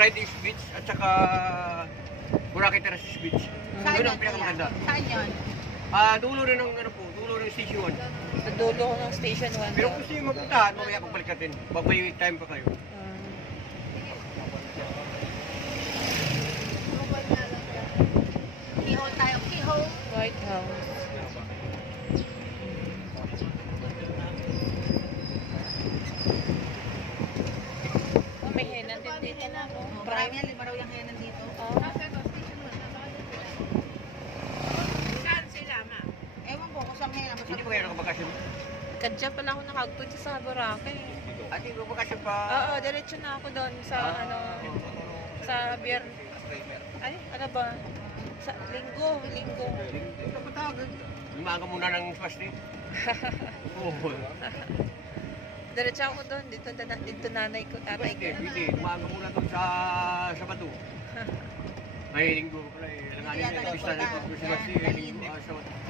Fridays Beach at saka Boracay Terraces Beach. Saan Yun yun, ang pinakamaganda. kuya? Saan yun? Dulo rin ng ano po, dulo rin station 1. Sa dulo ko ng station 1 Pero daw. kung gusto nyo mapuntahan, mamaya pagbalik natin. Pag may time pa kayo. Keyhole tayo. Keyhole. White House. Oh, may henan din dito na, no? Marami yan. Lima raw yung kaya nandito. Oh. Saan sila, ma? Ewan ko kung saan kaya. Hindi pa kayo nakabakasyon. Kadya pala ako nakagpunta sa Boracay. At hindi ko bakasyon pa. Oo, diretso na ako doon sa sa ay, ano ba? Sa linggo. Hindi ka patagod. Umaga muna ng spastic. Oo. Diretso ako doon. Dito nanay ko, tatay ko. Hindi. Umaga muna doon sa Sabado. May linggo pala eh. Alanganin Kaya na talaga yung Christmas pala. Day. Yan, Linggo, Sabado.